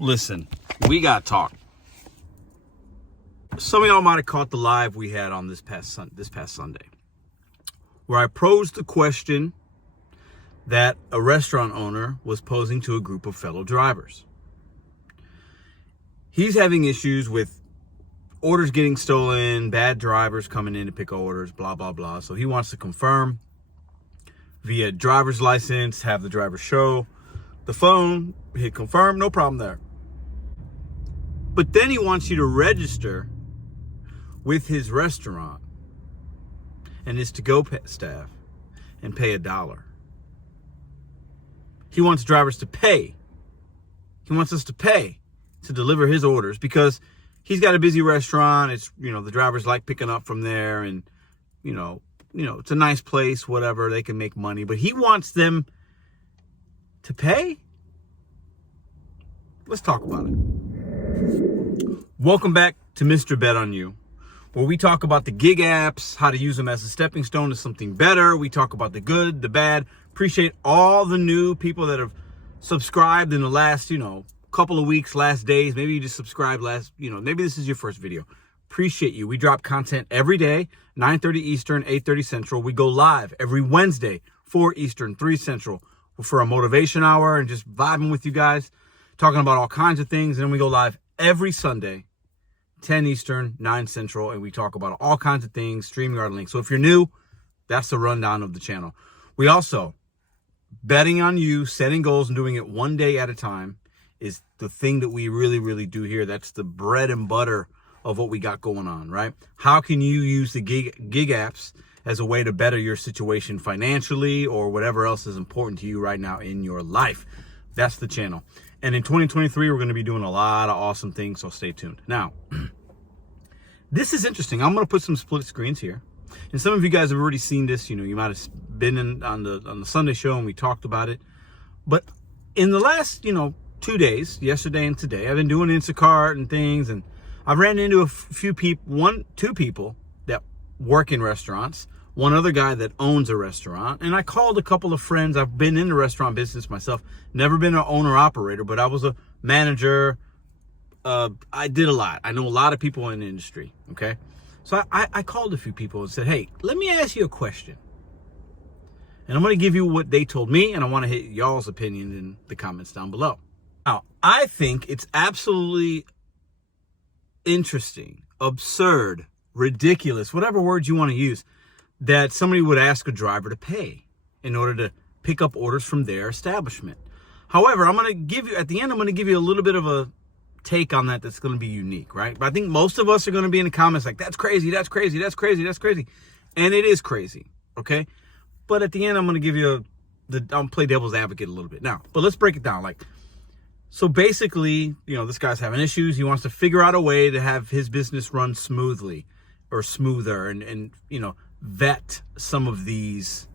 Listen, we got talk. Some of y'all might have caught the live we had on this past Sunday, where I posed the question that a restaurant owner was posing to a group of fellow drivers. He's having issues with orders getting stolen, bad drivers coming in to pick orders, blah, blah, blah. So he wants to confirm via driver's license, have the driver show the phone, hit confirm, no problem there. But then he wants you to register with his restaurant and his to-go staff and pay $1. He wants drivers to pay. He wants us to pay to deliver his orders because he's got a busy restaurant. It's, the drivers like picking up from there and, it's a nice place, whatever. They can make money, but he wants them to pay. Let's talk about it. Welcome back to Mr.BetonYou, where we talk about the gig apps, how to use them as a stepping stone to something better. We talk about the good, the bad. Appreciate all the new people that have subscribed in the last, couple of weeks, last days. Maybe you just subscribed maybe this is your first video. Appreciate you. We drop content every day, 9:30 Eastern, 8:30 Central. We go live every Wednesday, 4 Eastern, 3 Central for a motivation hour and just vibing with you guys, talking about all kinds of things. And then we go live every Sunday, 10 Eastern, 9 Central, and we talk about all kinds of things, StreamYard links. So if you're new, that's the rundown of the channel. We also, betting on you, setting goals and doing it one day at a time is the thing that we really, really do here. That's the bread and butter of what we got going on, right? How can you use the gig apps as a way to better your situation financially or whatever else is important to you right now in your life? That's the channel. And in 2023, we're going to be doing a lot of awesome things, so stay tuned. Now, this is interesting. I'm going to put some split screens here. And some of you guys have already seen this. You might have been on the Sunday show and we talked about it. But in the last, 2 days, yesterday and today, I've been doing Instacart and things, and I've ran into two people that work in restaurants, one other guy that owns a restaurant, and I called a couple of friends. I've been in the restaurant business myself, never been an owner operator, but I was a manager. I did a lot. I know a lot of people in the industry, okay? So I called a few people and said, hey, let me ask you a question. And I'm going to give you what they told me, and I want to hit y'all's opinion in the comments down below. Now, I think it's absolutely interesting, absurd, ridiculous, whatever words you want to use, that somebody would ask a driver to pay in order to pick up orders from their establishment. However, at the end, I'm going to give you a little bit of a take on that that's going to be unique, right? But I think most of us are going to be in the comments like, that's crazy, that's crazy, that's crazy, that's crazy. And it is crazy, okay? But at the end, I'm going to give you I'll play devil's advocate a little bit now. But let's break it down. So basically, this guy's having issues. He wants to figure out a way to have his business run smoothly or smoother and vet some of these,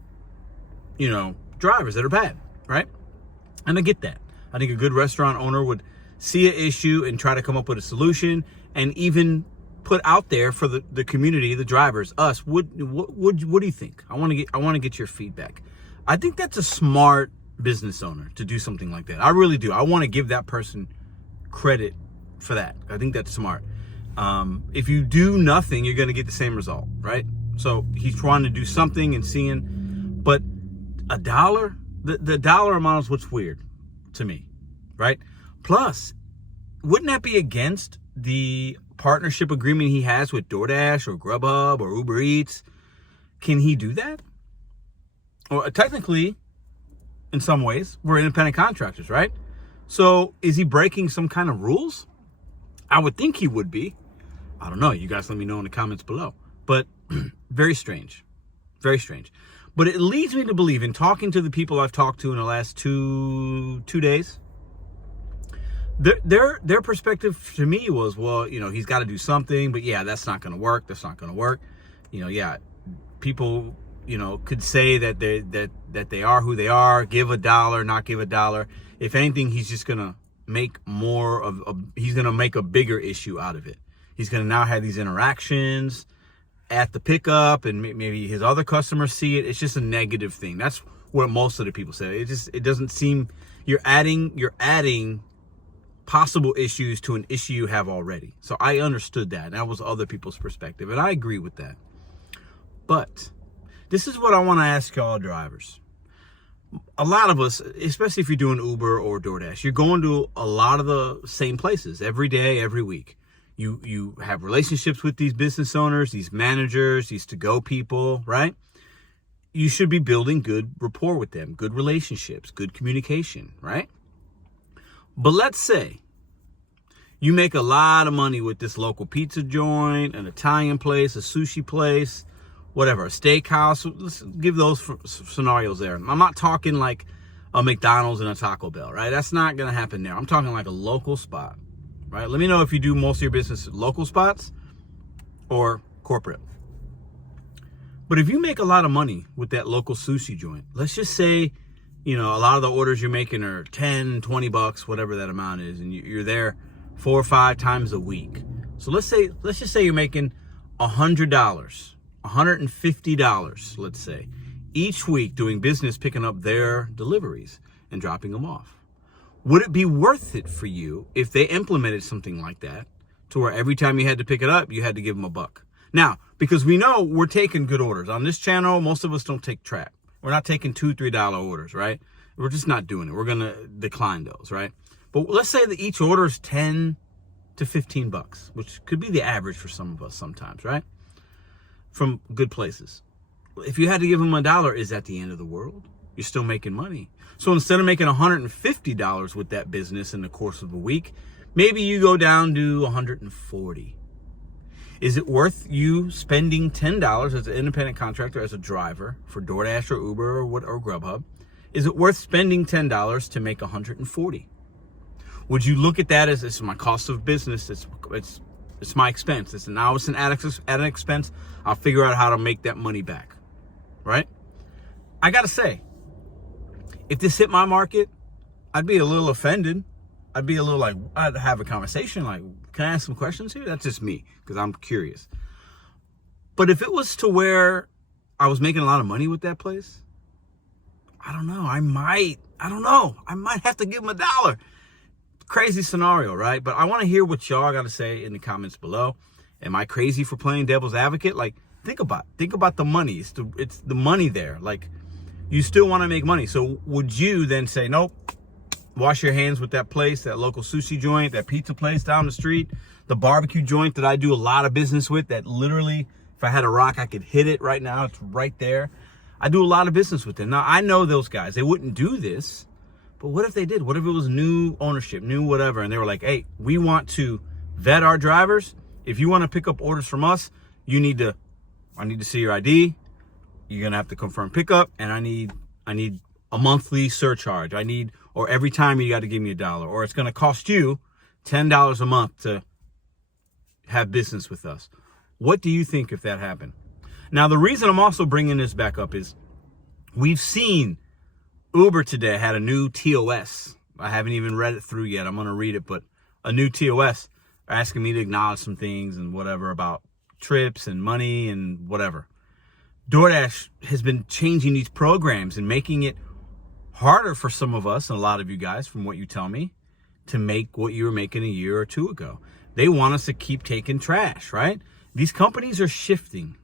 drivers that are bad, right? And I get that. I think a good restaurant owner would see an issue and try to come up with a solution and even put out there for the community, the drivers, us. What do you think? I want to get your feedback. I think that's a smart business owner to do something like that. I really do. I want to give that person credit for that. I think that's smart. If you do nothing, you're going to get the same result, right? So he's trying to do something and seeing, but $1, the dollar amount is what's weird to me, right? Plus, wouldn't that be against the partnership agreement he has with Doordash or Grubhub or Uber Eats? Can he do that? Or technically, in some ways, we're independent contractors, right? So is he breaking some kind of rules? I would think he would be. I don't know. You guys let me know in the comments below. But very strange. Very strange. But it leads me to believe, in talking to the people I've talked to in the last two days, their perspective to me was, well, he's got to do something, but yeah, that's not going to work. That's not going to work. People, could say that they are who they are, give $1, not give $1. If anything, he's just going to make he's going to make a bigger issue out of it. He's going to now have these interactions at the pickup, and maybe his other customers see it. It's just a negative thing. That's what most of the people say. It doesn't seem, you're adding possible issues to an issue you have already. So I understood that. And that was other people's perspective. And I agree with that. But this is what I want to ask y'all drivers. A lot of us, especially if you're doing Uber or DoorDash, you're going to a lot of the same places every day, every week. You have relationships with these business owners, these managers, these to-go people, right? You should be building good rapport with them, good relationships, good communication, right? But let's say you make a lot of money with this local pizza joint, an Italian place, a sushi place, whatever, a steakhouse. Let's give those scenarios there. I'm not talking like a McDonald's and a Taco Bell, right? That's not going to happen there. I'm talking like a local spot, right? Let me know if you do most of your business at local spots or corporate. But if you make a lot of money with that local sushi joint, let's just say, you know, a lot of the orders you're making are 10, 20 bucks, whatever that amount is, and you're there 4 or 5 times a week. So let's just say you're making $100, $150, let's say, each week doing business, picking up their deliveries and dropping them off. Would it be worth it for you if they implemented something like that to where every time you had to pick it up, you had to give them $1? Now, because we know we're taking good orders. On this channel, most of us don't take trap. We're not taking $2, $3 orders, right? We're just not doing it. We're going to decline those, right? But let's say that each order is 10 to 15 bucks, which could be the average for some of us sometimes, right? From good places. If you had to give them $1, is that the end of the world? You're still making money. So instead of making $150 with that business in the course of a week, maybe you go down to $140. Is it worth you spending $10 as an independent contractor, as a driver for DoorDash or Uber or Grubhub? Is it worth spending $10 to make $140? Would you look at that as, this is my cost of business, it's my expense. Now it's an added expense. I'll figure out how to make that money back, right? I got to say, if this hit my market, I'd be a little offended. I'd be a little like, I'd have a conversation like, can I ask some questions here? That's just me, because I'm curious. But if it was to where I was making a lot of money with that place, I don't know. I might have to give them $1. Crazy scenario, right? But I want to hear what y'all got to say in the comments below. Am I crazy for playing devil's advocate? Like, think about the money. It's the money there. Like, you still want to make money. So would you then say, nope, wash your hands with that place, that local sushi joint, that pizza place down the street, the barbecue joint that I do a lot of business with, that literally, if I had a rock, I could hit it right now. It's right there. I do a lot of business with them. Now, I know those guys. They wouldn't do this. But what if they did? What if it was new ownership, new whatever, and they were like, hey, we want to vet our drivers. If you want to pick up orders from us, I need to see your ID. You're going to have to confirm pickup, and I need a monthly surcharge. Or every time you got to give me $1, or it's going to cost you $10 a month to have business with us. What do you think if that happened? Now, the reason I'm also bringing this back up is we've seen Uber today had a new TOS. I haven't even read it through yet. I'm going to read it, but a new TOS asking me to acknowledge some things and whatever about trips and money and whatever. DoorDash has been changing these programs and making it harder for some of us, and a lot of you guys, from what you tell me, to make what you were making a year or two ago. They want us to keep taking trash, right? These companies are shifting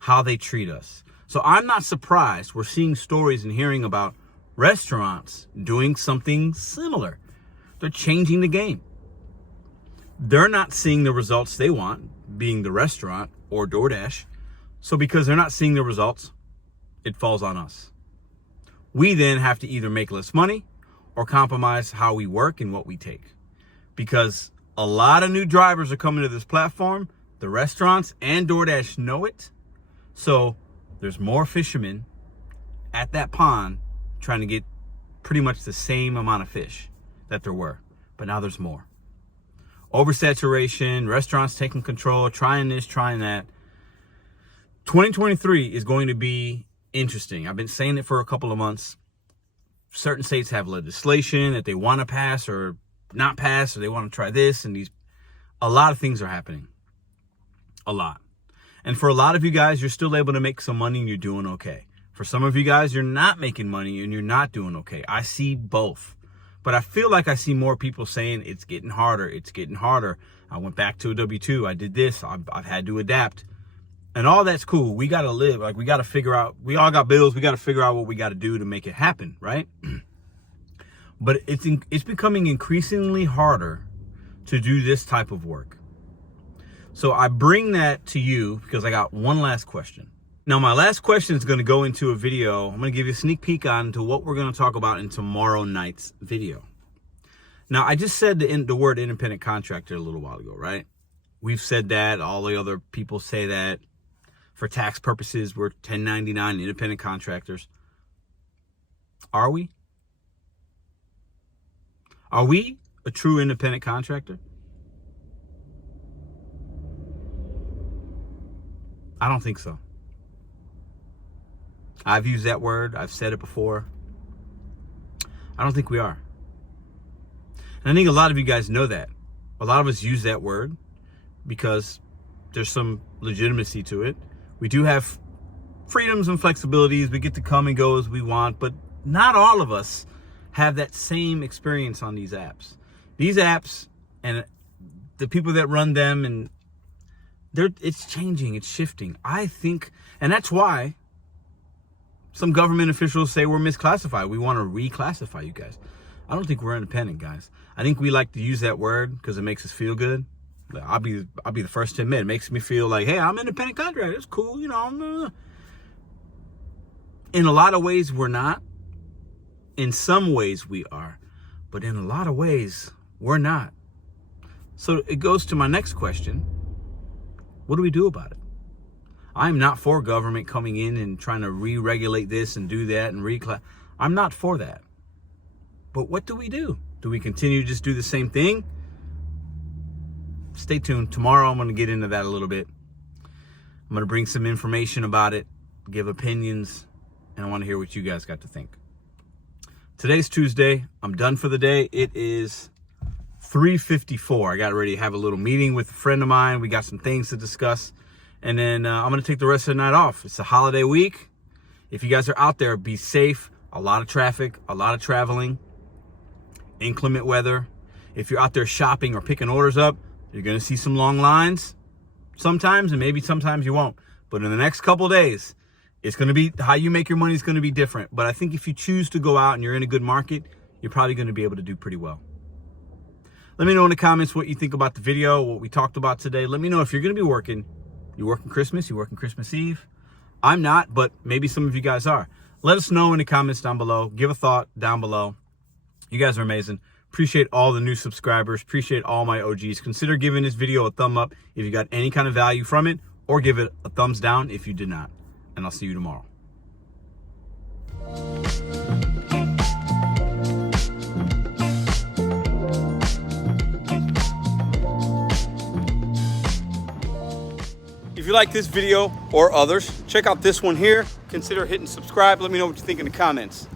how they treat us. So I'm not surprised we're seeing stories and hearing about restaurants doing something similar. They're changing the game. They're not seeing the results they want, being the restaurant or DoorDash. So because they're not seeing the results, it falls on us. We then have to either make less money or compromise how we work and what we take. Because a lot of new drivers are coming to this platform. The restaurants and DoorDash know it. So there's more fishermen at that pond trying to get pretty much the same amount of fish that there were. But now there's more. Oversaturation, restaurants taking control, trying this, trying that. 2023 is going to be interesting. I've been saying it for a couple of months. Certain states have legislation that they want to pass or not pass, or they want to try this, and a lot of things are happening. A lot. And for a lot of you guys, you're still able to make some money and you're doing okay. For some of you guys, you're not making money and you're not doing okay. I see both. But I feel like I see more people saying it's getting harder. It's getting harder. I went back to a W-2. I did this. I've had to adapt. And all that's cool. We got to live. Like, we got to figure out. We all got bills. We got to figure out what we got to do to make it happen, right? But it's becoming increasingly harder to do this type of work. So I bring that to you because I got one last question. Now, my last question is going to go into a video. I'm going to give you a sneak peek on to what we're going to talk about in tomorrow night's video. Now, I just said the word independent contractor a little while ago, right? We've said that. All the other people say that. For tax purposes, we're 1099 independent contractors. Are we? Are we a true independent contractor? I don't think so. I've used that word. I've said it before. I don't think we are. And I think a lot of you guys know that. A lot of us use that word because there's some legitimacy to it. We do have freedoms and flexibilities. We get to come and go as we want, but not all of us have that same experience on these apps. These apps and the people that run them, and it's changing, it's shifting. I think, and that's why some government officials say we're misclassified. We want to reclassify you guys. I don't think we're independent, guys. I think we like to use that word because it makes us feel good. I'll be the first to admit, it makes me feel like, hey, I'm an independent contractor. It's cool, you know. In a lot of ways, we're not. In some ways, we are. But in a lot of ways, we're not. So it goes to my next question. What do we do about it? I'm not for government coming in and trying to re-regulate this and do that and I'm not for that. But what do we do? Do we continue to just do the same thing? Stay tuned. Tomorrow I'm going to get into that a little bit. I'm going to bring some information about it, give opinions, and I want to hear what you guys got to think. Today's Tuesday. I'm done for the day. It is 3:54. I got ready to have a little meeting with a friend of mine. We got some things to discuss. And then I'm going to take the rest of the night off. It's a holiday week. If you guys are out there, be safe. A lot of traffic, a lot of traveling, inclement weather. If you're out there shopping or picking orders up, you're going to see some long lines sometimes, and maybe sometimes you won't. But in the next couple of days, it's going to be, how you make your money is going to be different. But I think if you choose to go out and you're in a good market, you're probably going to be able to do pretty well. Let me know in the comments what you think about the video, what we talked about today. Let me know if you're going to be working. You working Christmas? You working Christmas Eve? I'm not, but maybe some of you guys are. Let us know in the comments down below. Give a thought down below. You guys are amazing. Appreciate all the new subscribers. Appreciate all my OGs. Consider giving this video a thumb up if you got any kind of value from it, or give it a thumbs down if you did not. And I'll see you tomorrow. If you like this video or others, check out this one here. Consider hitting subscribe. Let me know what you think in the comments.